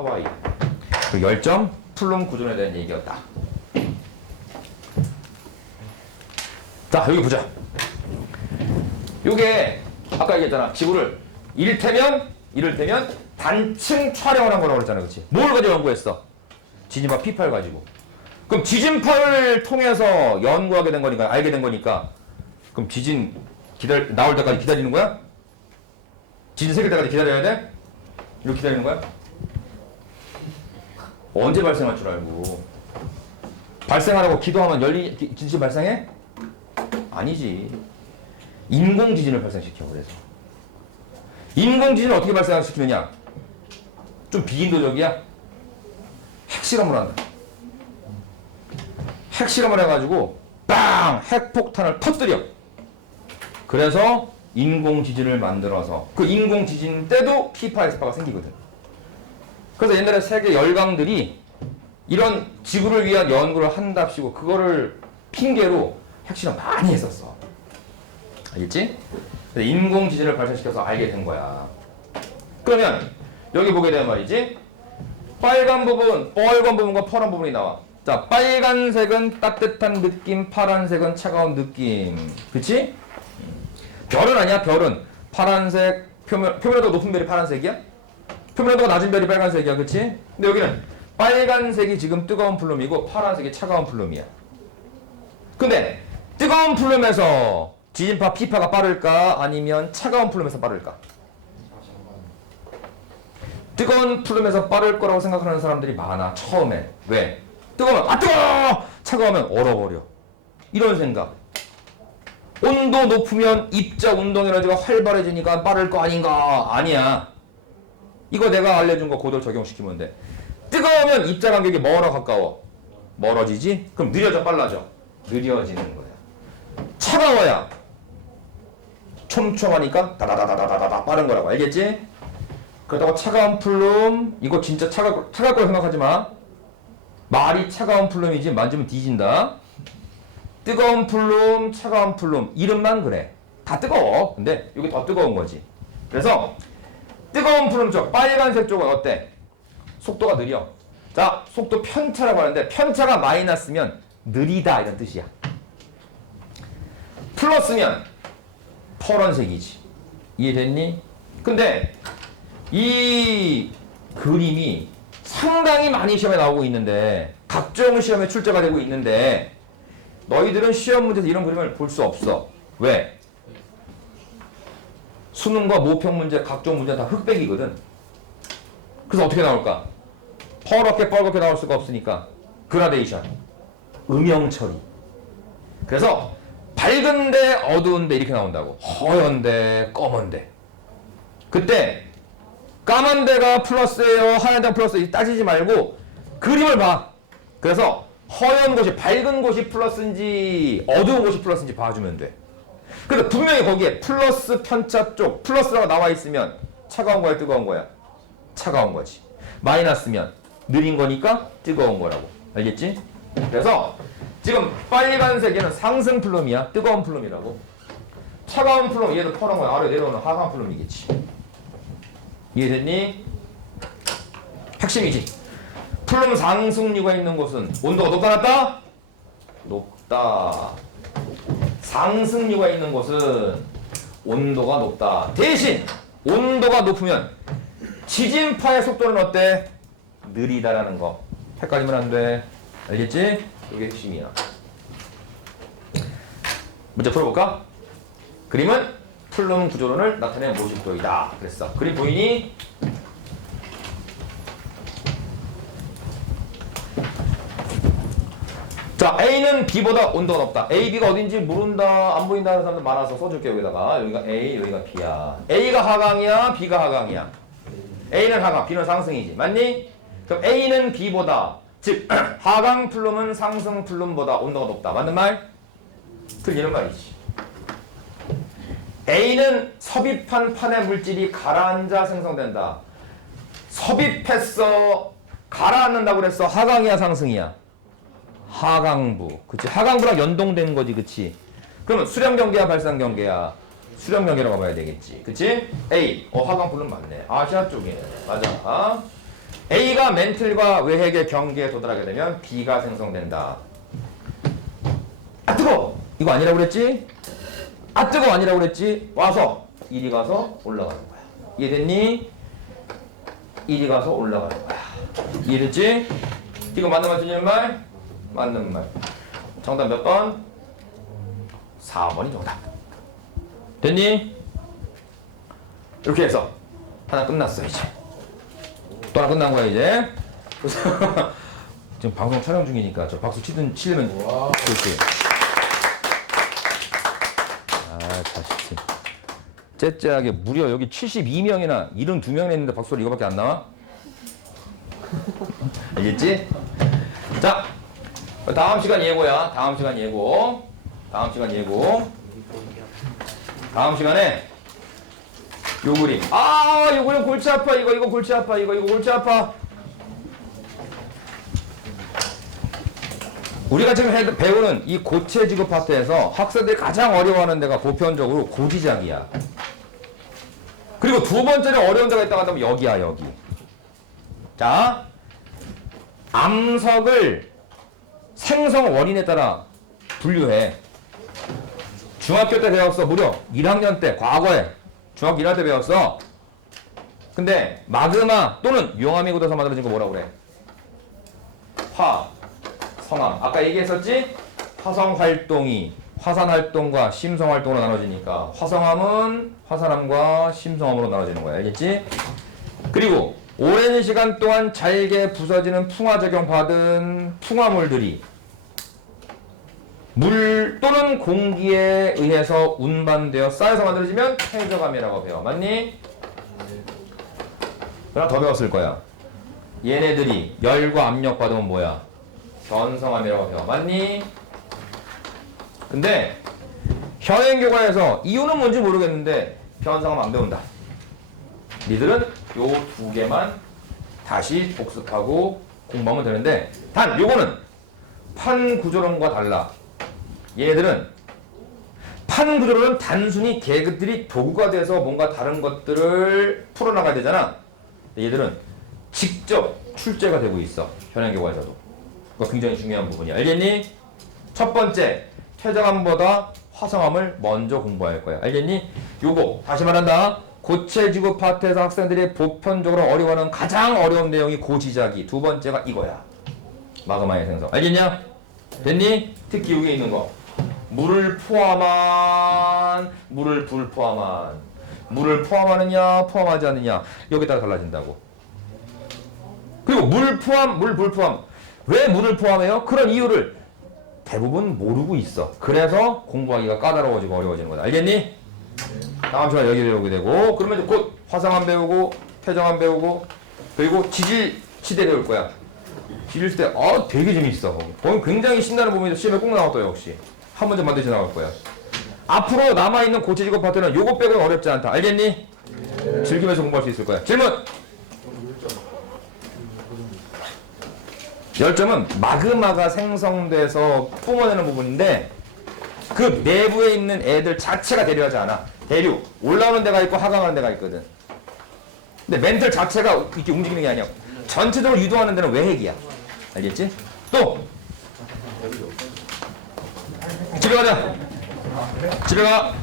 하와이. 그 열점 플룸 구조에 대한 얘기였다. 자, 여기 보자. 요게 아까 얘기했잖아. 지구를 이를테면 이를테면 단층 촬영을 한 거라고 그랬잖아. 그렇지? 뭘 가지고 연구했어? 지진파 P8 가지고. 그럼 지진파를 통해서 연구하게 된 거니까 알게 된 거니까 그럼 지진 기다려 나올 때까지 기다리는 거야? 지진 생길 때까지 기다려야 돼? 이렇게 기다리는 거야? 언제 발생할 줄 알고 발생하라고 기도하면 열리 기- 지진 발생해? 아니지. 인공 지진을 발생시켜 그래서 인공 지진을 어떻게 발생시키느냐? 좀 비인도적이야. 핵실험을 한다. 핵실험을 해가지고 빵 핵폭탄을 터뜨려. 그래서 인공 지진을 만들어서 그 인공 지진 때도 P8S파가 생기거든. 그래서 옛날에 세계 열강들이 이런 지구를 위한 연구를 한답시고 그거를 핑계로 핵실험 많이 했었어. 알겠지? 인공 지진을 발생시켜서 알게 된 거야. 그러면 여기 보게 되면 말이지. 빨간 부분, 빨간 부분과 파란 부분이 나와. 자, 빨간색은 따뜻한 느낌, 파란색은 차가운 느낌. 그치? 별은 아니야, 별은. 파란색, 표면, 표면에도 높은 별이 파란색이야? 표면에도 낮은 별이 빨간색이야, 그치? 근데 여기는 빨간색이 지금 뜨거운 플룸이고 파란색이 차가운 플룸이야. 근데 뜨거운 플룸에서 지진파 P파가 빠를까? 아니면 차가운 플룸에서 빠를까? 뜨거운 플룸에서 빠를 거라고 생각하는 사람들이 많아 처음에 왜? 뜨거우면 아 뜨거워! 차가우면 얼어버려 이런 생각 온도 높으면 입자 운동 에너지가 활발해지니까 빠를 거 아닌가 아니야 이거 내가 알려준 거 그대로 적용시키면 돼 뜨거우면 입자 간격이 멀어 가까워 멀어지지? 그럼 느려져 빨라져 느려지는 거야 차가워야 촘촘하니까 다다다다다다다 빠른 거라고 알겠지? 그렇다고 차가운 플룸 이거 진짜 차가 차가울 거라 생각하지 마. 말이 차가운 플룸이지 만지면 뒤진다. 뜨거운 플룸, 차가운 플룸 이름만 그래. 다 뜨거워. 근데 여기 더 뜨거운 거지. 그래서 뜨거운 플룸 쪽 빨간색 쪽은 어때? 속도가 느려. 자, 속도 편차라고 하는데 편차가 마이너스면 느리다 이런 뜻이야. 플러스면 파란색이지. 이해됐니? 근데 이 그림이 상당히 많이 시험에 나오고 있는데 각종 시험에 출제가 되고 있는데 너희들은 시험 문제에서 이런 그림을 볼 수 없어. 왜? 수능과 모평 문제 각종 문제 다 흑백이거든. 그래서 어떻게 나올까? 퍼렇게 뻘겋게 나올 수가 없으니까 그라데이션, 음영 처리. 그래서 밝은데 어두운데 이렇게 나온다고. 허연데 검은데. 그때 까만 데가 플러스예요, 하얀 데가 플러스 따지지 말고 그림을 봐. 그래서 허연 곳이 밝은 곳이 플러스인지 어두운 곳이 플러스인지 봐주면 돼. 근데 분명히 거기에 플러스 편차 쪽 플러스라고 나와 있으면 차가운 거야, 뜨거운 거야? 차가운 거지. 마이너스면 느린 거니까 뜨거운 거라고. 알겠지? 그래서 지금 빨간색 얘는 상승 플룸이야, 뜨거운 플룸이라고. 차가운 플룸 얘도 퍼런 거야. 아래 내려오는 하강 플룸이겠지. 이해됐니? 핵심이지. 플룸 상승류가 있는 곳은 온도가 높다 낮다? 높다. 상승류가 있는 곳은 온도가 높다. 대신 온도가 높으면 지진파의 속도는 어때? 느리다라는 거. 헷갈리면 안 돼. 알겠지? 이게 핵심이야. 문제 풀어볼까? 그림은 플룸 구조론을 나타낸 모식도이다. 그랬어. 그림 보이니? 자, A는 B보다 온도가 높다. A, B가 어딘지 모른다, 안 보인다 하는 사람들 많아서 써줄게, 여기다가. 여기가 A, 여기가 B야. A가 하강이야, B가 하강이야. A는 하강, B는 상승이지. 맞니? 그럼 A는 B보다, 즉, 하강 플룸은 상승 플룸보다 온도가 높다. 맞는 말? 틀리는 말이지. A는 섭입한 판의 물질이 가라앉아 생성된다. 섭입했어. 가라앉는다고 그랬어. 하강이야, 상승이야? 하강부. 그치. 하강부랑 연동된 거지, 그치. 그러면 수렴 경계야, 발산 경계야? 수렴 경계라고 봐야 되겠지. 그치? A. 어, 하강 불은 맞네. 아시아 쪽이네. 맞아. A가 멘틀과 외핵의 경계에 도달하게 되면 B가 생성된다. 아 뜨거! 이거 아니라고 그랬지? 아 뜨거 아니라고 그랬지? 와서 이리 가서 올라가는 거야. 이해됐니? 이리 가서 올라가는 거야. 이해됐지? 이거 맞는 말 틀리는 말? 맞는 말. 정답 몇 번? 4번이 정답. 됐니? 이렇게 해서 하나 끝났어 이제. 또 하나 끝난 거야 이제. 지금 방송 촬영 중이니까 저 박수 치든 치려면 그렇지. 아 자식들. 째째하게 무려 여기 72명이나 72명이나 있는데 박수를 이거밖에 안 나와? 알겠지? 자, 다음 시간 예고야. 다음 시간 예고. 다음 시간 예고. 다음 시간에 요 그림. 아, 요 그림 골치 아파. 이거 이거 골치 아파. 이거 이거 골치 아파. 우리가 지금 해- 배우는 이 고체 지급 파트에서 학생들이 가장 어려워하는 데가 보편적으로 고지작이야. 그리고 두 번째로 어려운 데가 있다고 한다면 여기야 여기. 자, 암석을 생성 원인에 따라 분류해. 중학교 때 배웠어. 무려 1학년 때 과거에 중학교 1학년 때 배웠어. 근데 마그마 또는 용암이 굳어서 만들어진 거 뭐라고 그래? 화, 성암. 아까 얘기했었지? 화성 활동이 화산 활동과 심성 활동으로 나눠지니까 화성암은 화산암과 심성암으로 나눠지는 거야. 알겠지? 그리고 오랜 시간 동안 잘게 부서지는 풍화 작용 받은 풍화물들이 물 또는 공기에 의해서 운반되어 쌓여서 만들어지면 폐저감이라고 배워. 맞니? 그럼 더 배웠을 거야. 얘네들이 열과 압력 받으면 뭐야? 변성함이라고 배워. 맞니? 근데 현행교과에서 이유는 뭔지 모르겠는데 변성함 안 배운다. 니들은 요 두 개만 다시 복습하고 공부하면 되는데 단 요거는 판 구조론과 달라. 얘네들은 판 구조론은 단순히 계급들이 도구가 돼서 뭔가 다른 것들을 풀어나가야 되잖아. 얘들은 직접 출제가 되고 있어. 현행 교과에서도. 그거 굉장히 중요한 부분이야. 알겠니? 첫 번째, 퇴장암보다 화성암을 먼저 공부할 거야. 알겠니? 요거 다시 말한다. 고체지구 파트에서 학생들이 보편적으로 어려워하는 가장 어려운 내용이 고지자기. 두 번째가 이거야. 마그마의 생성. 알겠냐? 됐니? 특히 여기 있는 거. 물을 포함한, 물을 불포함한. 물을 포함하느냐, 포함하지 않느냐. 여기에 따라 달라진다고. 그리고 물 포함, 물 불포함. 왜 물을 포함해요? 그런 이유를 대부분 모르고 있어. 그래서 공부하기가 까다로워지고 어려워지는 거다. 알겠니? 다음 시간 여기 배우게 되고 그러면 곧 화성암 배우고 태정암 배우고 그리고 지질 시대 배울 거야. 지질 시대 아 되게 재밌어. 거기 굉장히 신나는 부분이 시험에 꼭 나왔다 역시. 한 문제 반드시 나올 거야. 앞으로 남아 있는 고체지구 파트는 요거 빼고는 어렵지 않다. 알겠니? 즐기면서 공부할 수 있을 거야. 질문. 열점은 마그마가 생성돼서 뿜어내는 부분인데 그 내부에 있는 애들 자체가 대류하지 않아. 대류 올라오는 데가 있고 하강하는 데가 있거든. 근데 멘틀 자체가 이렇게 움직이는 게 아니야. 전체적으로 유도하는 데는 외핵이야. 알겠지? 또 집에 가자. 집에 가.